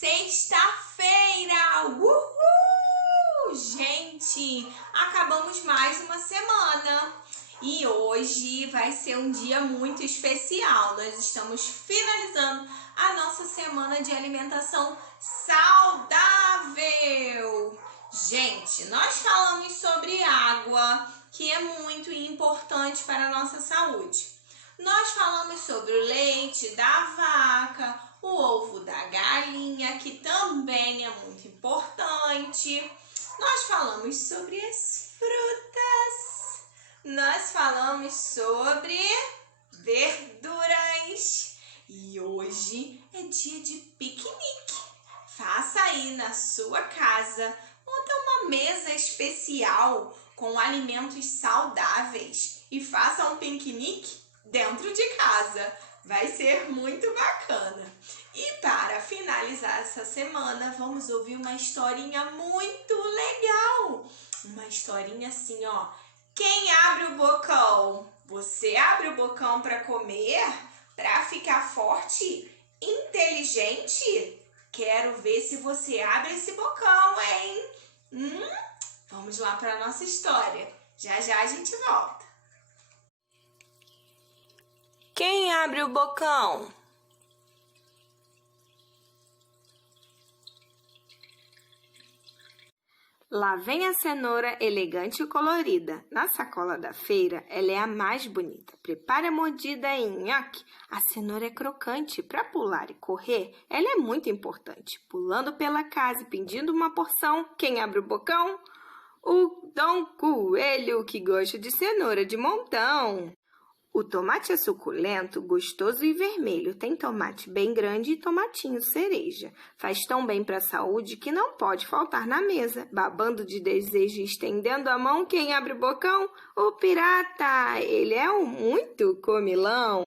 Sexta-feira! Uhul! Gente, acabamos mais uma semana e hoje vai ser um dia muito especial. Nós estamos finalizando a nossa semana de alimentação saudável. Gente, nós falamos sobre água, que é muito importante para a nossa saúde. Nós falamos sobre o leite da vaca, o ovo da galinha, que também é muito importante. Nós falamos sobre as frutas. Nós falamos sobre verduras. E hoje é dia de piquenique. Faça aí na sua casa, monta uma mesa especial com alimentos saudáveis e faça um piquenique dentro de casa. Vai ser muito bacana. E para finalizar essa semana, vamos ouvir uma historinha muito legal. Uma historinha assim, ó. Quem abre o bocão? Você abre o bocão para comer? Para ficar forte? Inteligente? Quero ver se você abre esse bocão, hein? Vamos lá para a nossa história. Já já a gente volta. Quem abre o bocão? Lá vem a cenoura elegante e colorida. Na sacola da feira, ela é a mais bonita. Prepare a mordida e nhoque. A cenoura é crocante. Para pular e correr, ela é muito importante. Pulando pela casa e pedindo uma porção, quem abre o bocão? O Dom Coelho, que gosta de cenoura de montão. O tomate é suculento, gostoso e vermelho. Tem tomate bem grande e tomatinho cereja. Faz tão bem para a saúde que não pode faltar na mesa. Babando de desejo e estendendo a mão, quem abre o bocão? O pirata! Ele é um muito comilão.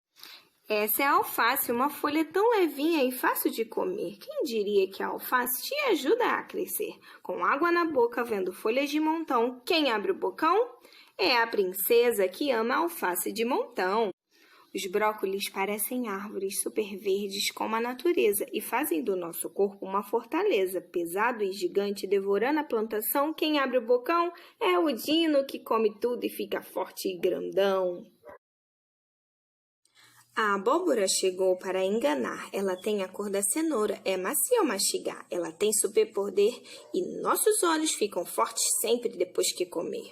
Essa é a alface, uma folha tão levinha e fácil de comer. Quem diria que a alface te ajuda a crescer? Com água na boca, vendo folhas de montão, quem abre o bocão? É a princesa que ama a alface de montão. Os brócolis parecem árvores super verdes como a natureza e fazem do nosso corpo uma fortaleza. Pesado e gigante, devorando a plantação, quem abre o bocão é o dino que come tudo e fica forte e grandão. A abóbora chegou para enganar. Ela tem a cor da cenoura, é macia ao mastigar. Ela tem superpoder e nossos olhos ficam fortes sempre depois que comer.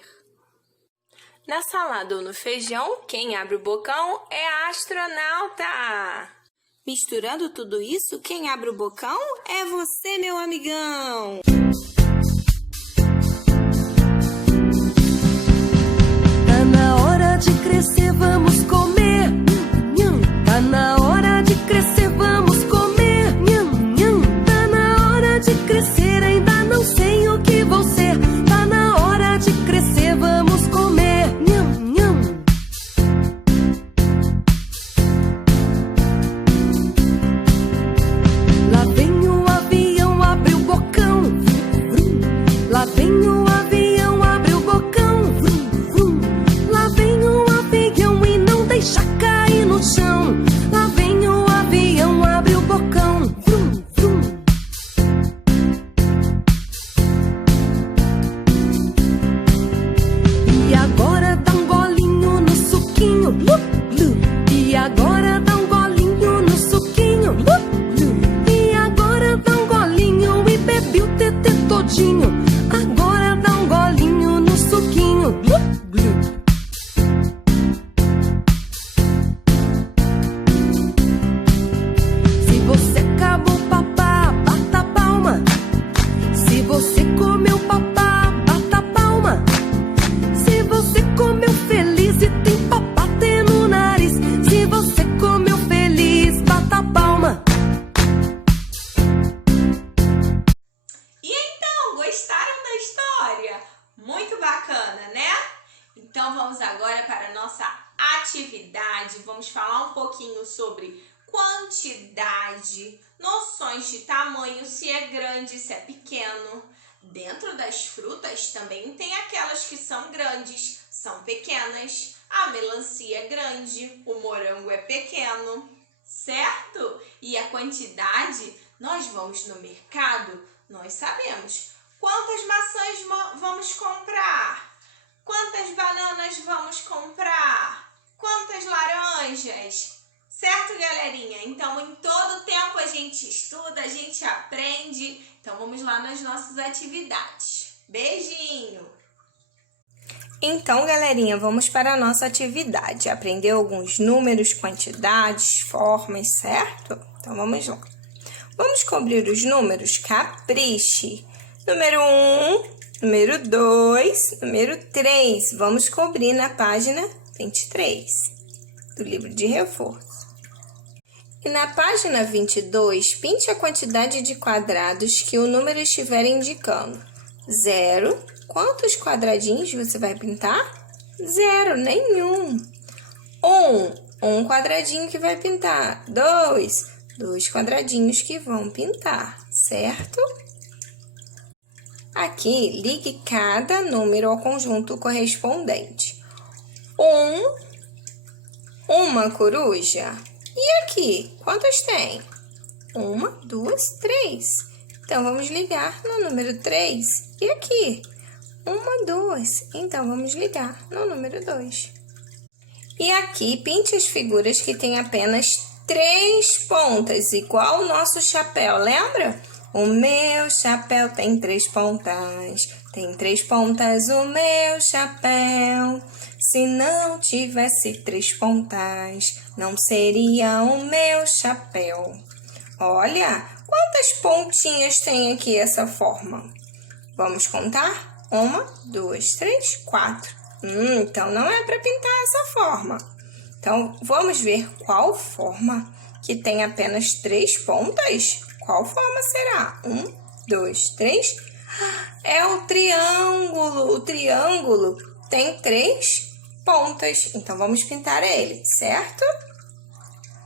Na salada ou no feijão, quem abre o bocão é a astronauta. Misturando tudo isso, quem abre o bocão é você, meu amigão. Tá na hora de crescer, vamos comer. Tá na hora de crescer, vamos comer. Tá na hora de crescer, ainda não sei o que vou ser. Tá na hora de crescer, vamos comer. Lá vem o avião, abre o bocão. Lá vem o avião, abre o bocão. Lá vem o avião e não deixa cair no chão. Lá vem o avião, abre o bocão. E agora dá um golinho no suquinho. E agora dá um golinho no suquinho. E agora dá um golinho e bebe o tetê todinho. Agora dá um golinho no suquinho. Se você acabou papá, bata palma. Se você comeu papá, bata palma. Se você comeu feliz e tem papatê no nariz. Se você comeu feliz, bata palma. E então, gostaram da história? Muito bacana, né? Então vamos agora para a nossa atividade. Vamos falar um pouquinho sobre quantidade, noções de tamanho, se é grande, se é pequeno. Dentro das frutas também tem aquelas que são grandes, são pequenas. A melancia é grande, o morango é pequeno, certo? E a quantidade Nós vamos no mercado, nós sabemos quantas maçãs vamos comprar, quantas bananas vamos comprar, quantas laranjas. Certo, galerinha? Então, em todo tempo a gente estuda, a gente aprende. Então, vamos lá nas nossas atividades. Beijinho! Então, galerinha, vamos para a nossa atividade. Aprendeu alguns números, quantidades, formas, certo? Então, vamos lá. Vamos cobrir os números? Capriche! Número 1, número 2, número 3. Vamos cobrir na página 23 do livro de reforço. E na página 22, pinte a quantidade de quadrados que o número estiver indicando. 0. Quantos quadradinhos você vai pintar? 0, nenhum. 1 quadradinho que vai pintar. 2 quadradinhos que vão pintar, certo? Aqui, ligue cada número ao conjunto correspondente. 1, coruja. E aqui, quantas tem? 1, 2, 3. Então, vamos ligar no número 3. E aqui? 1, 2. Então, vamos ligar no número 2. E aqui, pinte as figuras que têm apenas 3 pontas, igual o nosso chapéu, lembra? O meu chapéu tem 3 pontas, tem 3 pontas o meu chapéu. Se não tivesse 3 pontas, não seria o meu chapéu. Olha, quantas pontinhas tem aqui essa forma? Vamos contar? 1, 2, 3, 4. Então, não é para pintar essa forma. Então, vamos ver qual forma que tem apenas 3 pontas? Qual forma será? 1, 2, 3. É o triângulo. O triângulo tem 3 pontas. Então, vamos pintar ele, certo?